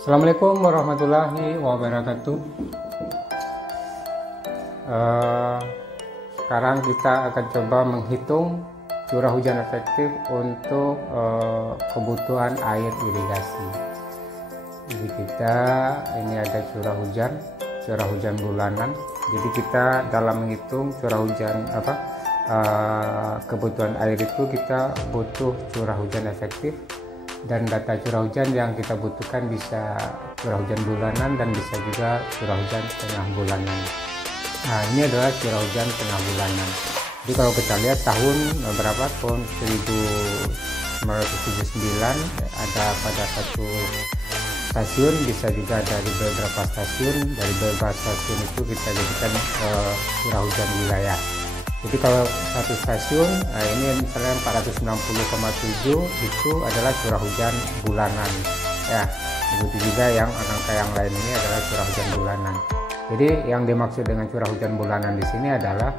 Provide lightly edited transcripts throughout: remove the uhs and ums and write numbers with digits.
Assalamualaikum warahmatullahi wabarakatuh. Sekarang kita akan coba menghitung curah hujan efektif untuk kebutuhan air irigasi. Jadi ini ada curah hujan bulanan. Jadi kita dalam menghitung curah hujan kebutuhan air itu kita butuh curah hujan efektif. Dan data curah hujan yang kita butuhkan bisa curah hujan bulanan dan bisa juga curah hujan tengah bulanan. Nah, ini adalah curah hujan tengah bulanan. Jadi kalau kita lihat tahun 1979 ada pada satu stasiun, bisa juga dari beberapa stasiun. Dari beberapa stasiun itu kita jadikan curah hujan wilayah. Jadi kalau satu stasiun, ini misalnya 460,7 itu adalah curah hujan bulanan. Ya, begitu juga yang angka yang lain ini adalah curah hujan bulanan. Jadi yang dimaksud dengan curah hujan bulanan di sini adalah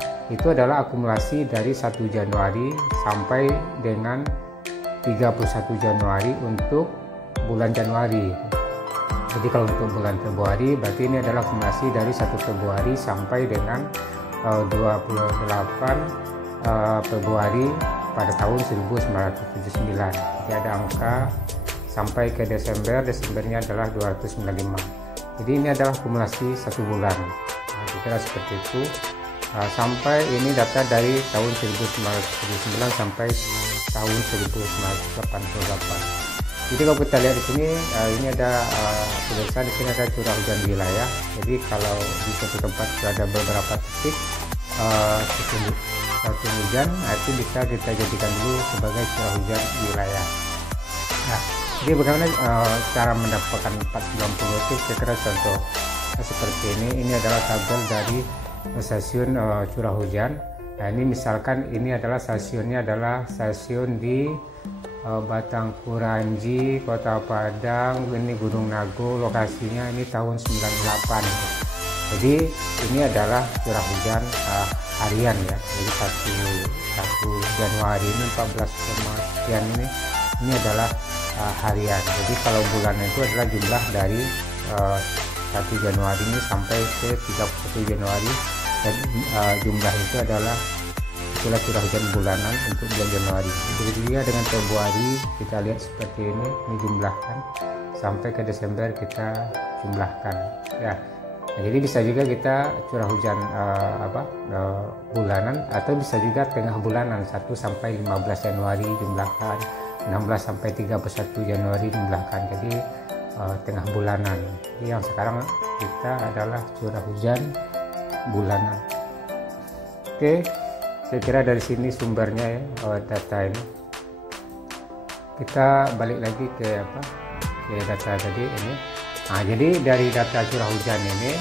akumulasi dari 1 Januari sampai dengan 31 Januari untuk bulan Januari. Jadi kalau untuk bulan Februari berarti ini adalah akumulasi dari 1 Februari sampai dengan 28 Februari pada tahun 1979. Jadi ada angka sampai ke Desembernya adalah 295. Jadi ini adalah akumulasi 1 bulan. Nah, kira seperti itu. Sampai ini data dari tahun 1979 sampai tahun 1988. Jadi kalau kita lihat di sini, ini ada tulisan di sini ada curah hujan wilayah. Jadi kalau di suatu tempat ada beberapa titik satu hujan, itu bisa kita jadikan dulu sebagai curah hujan wilayah. Nah, jadi bagaimana cara mendapatkan 490 itu? Kira-kira contoh seperti ini. Ini adalah tabel dari stasiun curah hujan. Nah, ini misalkan ini adalah stasiunnya adalah stasiun di Batangkuranji, Kota Padang, ini Gunung Nago, lokasinya ini tahun 98. Jadi ini adalah curah hujan harian ya. Jadi 1 Januari ini 14, sekian ini adalah harian. Jadi kalau bulan itu adalah jumlah dari 1 Januari ini sampai ke 31 Januari, dan jumlah itu adalah itulah curah hujan bulanan untuk bulan Januari. Begitu juga dengan Februari, kita lihat seperti ini jumlahkan sampai ke Desember kita jumlahkan ya. Nah, jadi bisa juga kita curah hujan bulanan atau bisa juga tengah bulanan 1 sampai 15 Januari jumlahkan, 16 sampai 31 Januari jumlahkan. Jadi tengah bulanan. Jadi yang sekarang kita adalah curah hujan bulanan. Oke. Saya kira dari sini sumbernya ya, data ini. Kita balik lagi ke data tadi ini. Nah, jadi dari data curah hujan ini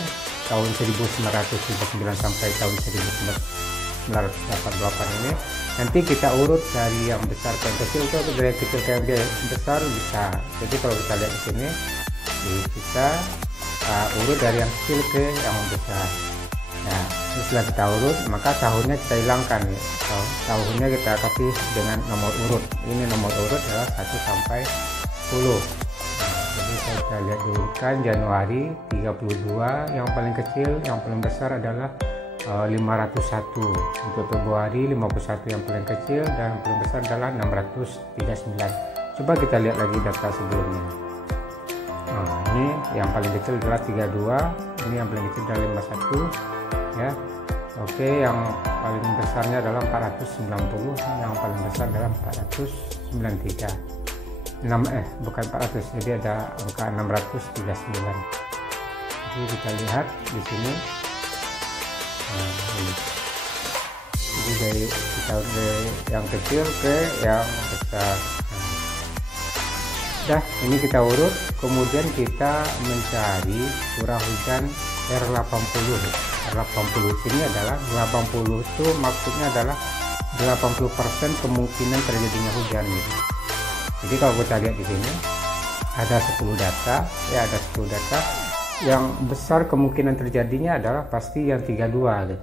tahun 1979 sampai tahun 1988 ini, nanti kita urut dari yang besar ke yang kecil atau dari yang kecil ke yang besar bisa. Jadi kalau kita lihat di sini, kita urut dari yang kecil ke yang besar. Nah, setelah kita urut, maka tahunnya kita hilangkan ya. Tahunnya kita kasih dengan nomor urut. Ini nomor urut adalah 1 sampai 10. Nah, jadi kalau kita lihat diurutkan, Januari 32 yang paling kecil, yang paling besar adalah 501. Untuk Februari 51 yang paling kecil, dan yang paling besar adalah 639. Coba kita lihat lagi data sebelumnya. Nah, ini yang paling kecil adalah 32, ini yang paling kecil adalah 51 ya. Oke, yang paling besarnya adalah 490, yang paling besar adalah 493. Bukan 400, jadi ada angka 639. Jadi kita lihat di sini. Jadi dari yang kecil ke yang besar. Dah, ini kita urut, kemudian kita mencari curah hujan R80. R80 sini adalah 80 itu maksudnya adalah 80% kemungkinan terjadinya hujan gitu. Jadi kalau kita lihat di sini ada 10 data ya, ada 10 data. Yang besar kemungkinan terjadinya adalah pasti yang 32 gitu.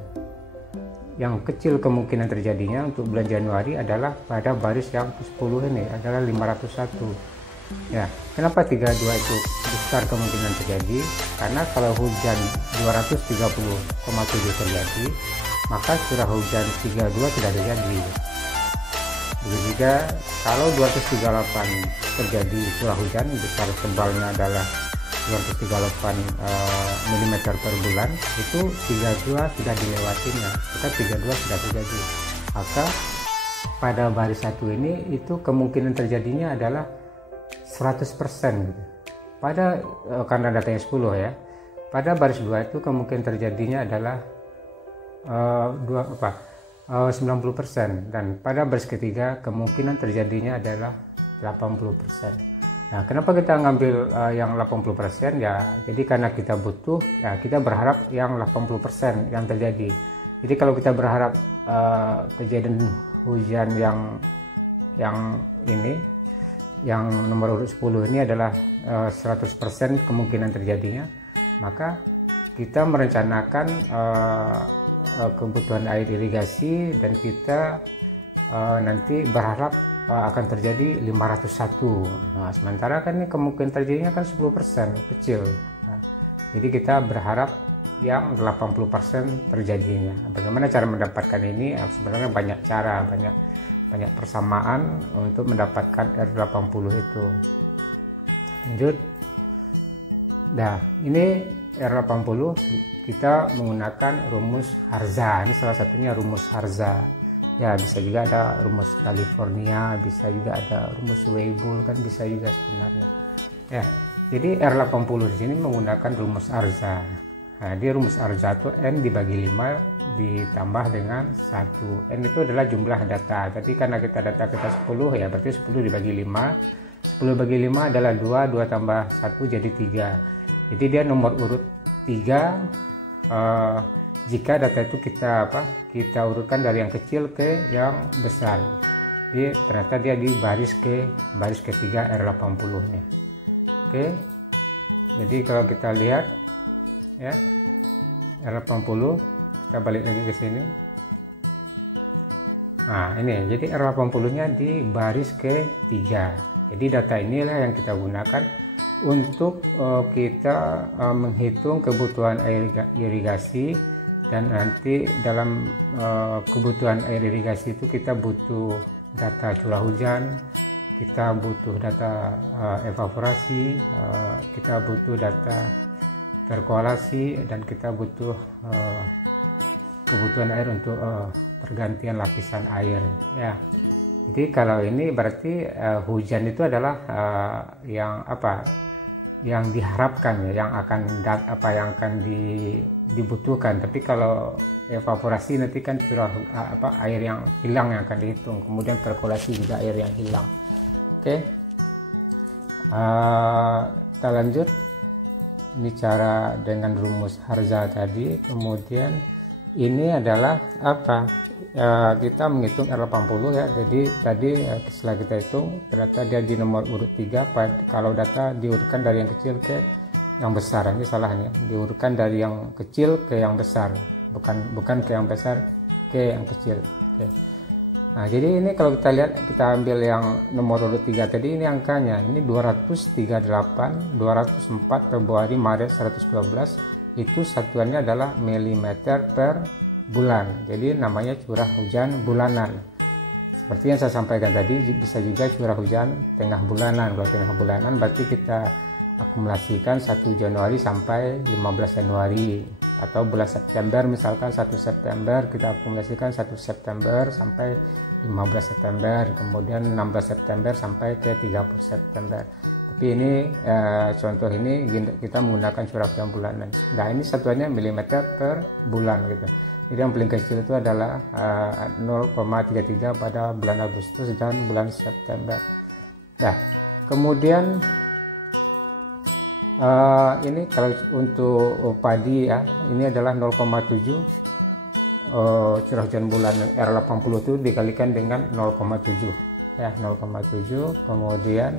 Yang kecil kemungkinan terjadinya untuk bulan Januari adalah pada baris yang 10 ini adalah 501. Ya, kenapa 32 itu besar kemungkinan terjadi? Karena kalau hujan 230,7 terjadi, maka curah hujan 32 tidak terjadi. Begitu juga kalau 238 terjadi curah hujan besar, tebalnya adalah 238 mm per bulan, itu 32 sudah dilewatinya, kita 32 sudah terjadi. Maka pada baris satu ini itu kemungkinan terjadinya adalah 100% gitu. Pada karena datanya 10 ya. Pada baris 2 itu kemungkinan terjadinya adalah 90%, dan pada baris ketiga kemungkinan terjadinya adalah 80%. Nah, kenapa kita ngambil yang 80% ya? Jadi karena kita butuh, ya kita berharap yang 80% yang terjadi. Jadi kalau kita berharap kejadian hujan yang ini, yang nomor urut 10 ini adalah 100% kemungkinan terjadinya, maka kita merencanakan kebutuhan air irigasi, dan kita nanti berharap akan terjadi 501. Nah, sementara kan ini kemungkinan terjadinya kan 10%, kecil. Nah, jadi kita berharap yang 80% terjadinya. Bagaimana cara mendapatkan ini? Sebenarnya banyak cara, banyak persamaan untuk mendapatkan R80 itu. Lanjut. Nah, ini R80 kita menggunakan rumus Harza. Ini salah satunya rumus Harza. Ya, bisa juga ada rumus California, bisa juga ada rumus Weibull, kan bisa juga sebenarnya. Ya, jadi R80 di sini menggunakan rumus Harza. Nah, di rumus Harza itu N dibagi 5 ditambah dengan 1. N itu adalah jumlah data. Jadi karena data kita 10 ya, berarti 10 dibagi 5. 10 bagi 5 adalah 2, 2 tambah 1 jadi 3. Jadi dia nomor urut 3 jika data itu kita urutkan dari yang kecil ke yang besar. Jadi ternyata dia di baris ketiga R80 nya. Oke. Jadi kalau kita lihat ya, R80, kita balik lagi ke sini. Nah, ini jadi R80 nya di baris ketiga. Jadi data inilah yang kita gunakan untuk kita menghitung kebutuhan air irigasi. Dan nanti dalam kebutuhan air irigasi itu kita butuh data curah hujan, kita butuh data evaporasi, kita butuh data perkolasi, dan kita butuh kebutuhan air untuk pergantian lapisan air ya. Jadi kalau ini berarti hujan itu adalah yang diharapkan ya, yang akan dibutuhkan. Tapi kalau evaporasi nanti kan curah air yang hilang yang akan dihitung, kemudian perkolasi juga air yang hilang. Oke. Kita lanjut. Ini cara dengan rumus Harza tadi. Kemudian ini adalah kita menghitung R80 ya. Jadi tadi setelah kita hitung ternyata dia di nomor urut 3 kalau data diurutkan dari yang kecil ke yang besar. Ini salahnya, diurutkan dari yang kecil ke yang besar, bukan ke yang besar ke yang kecil. Oke. Nah, jadi ini kalau kita lihat, kita ambil yang nomor urut 3 tadi, ini angkanya ini 238, 204, Februari, Maret 112. Itu satuannya adalah milimeter per bulan. Jadi namanya curah hujan bulanan. Seperti yang saya sampaikan tadi, bisa juga curah hujan tengah bulanan. Kalau tengah bulanan berarti kita akumulasikan 1 Januari sampai 15 Januari, atau bulan September misalkan 1 September kita akumulasikan 1 September sampai 15 September, kemudian 16 September sampai ke 30 September. Tapi ini contoh ini kita menggunakan curah hujan bulanan. Nah, ini satuannya milimeter per bulan gitu. Jadi yang paling kecil itu adalah 0,33 pada bulan Agustus dan bulan September. Nah, kemudian ini kalau untuk padi ya, ini adalah 0,7 curah hujan bulan R80 itu dikalikan dengan 0,7 ya, 0,7. Kemudian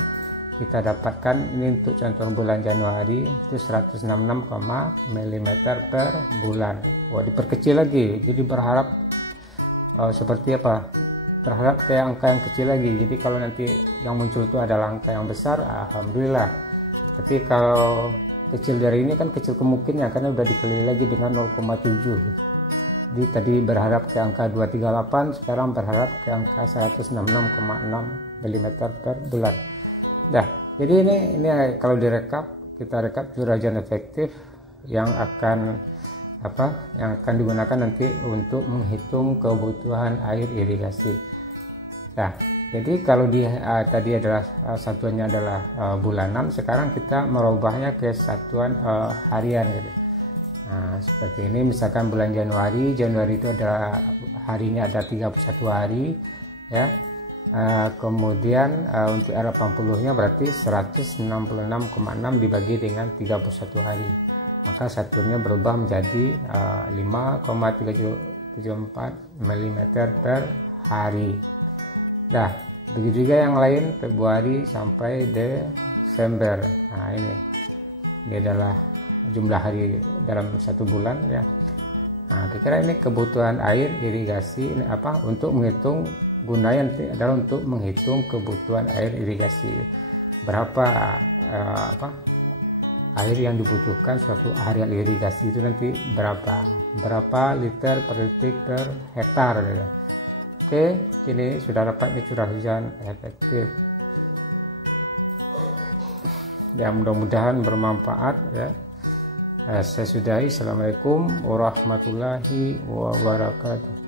kita dapatkan ini untuk contoh bulan Januari itu 166, mm per bulan. Diperkecil lagi, jadi berharap seperti apa, berharap ke angka yang kecil lagi. Jadi kalau nanti yang muncul itu adalah angka yang besar, alhamdulillah. Tapi kalau kecil dari ini kan kecil kemungkinannya karena udah dikali lagi dengan 0,7. Jadi tadi berharap ke angka 238, sekarang berharap ke angka 166,6 mm per bulan. Nah, jadi ini kalau direkap, kita rekap curah hujan efektif yang akan digunakan nanti untuk menghitung kebutuhan air irigasi. Nah, jadi kalau tadi adalah satuannya adalah bulanan, sekarang kita merubahnya ke satuan harian gitu. Nah, seperti ini misalkan bulan Januari itu adalah harinya ada 31 hari ya. Kemudian untuk R80-nya berarti 166,6 dibagi dengan 31 hari. Maka satuannya berubah menjadi 5,374 mm per hari. Nah, begitu juga yang lain Februari sampai Desember. Nah, ini adalah jumlah hari dalam satu bulan ya. Nah, kira-kira ini kebutuhan air irigasi ini untuk menghitung gunanya nanti adalah untuk menghitung kebutuhan air irigasi. Berapa air yang dibutuhkan suatu area irigasi itu nanti berapa liter per detik per hektar gitu. Oke, kini sudah dapat curah hujan efektif. Ya, mudah-mudahan bermanfaat ya. Saya sudahi. Assalamualaikum warahmatullahi wabarakatuh.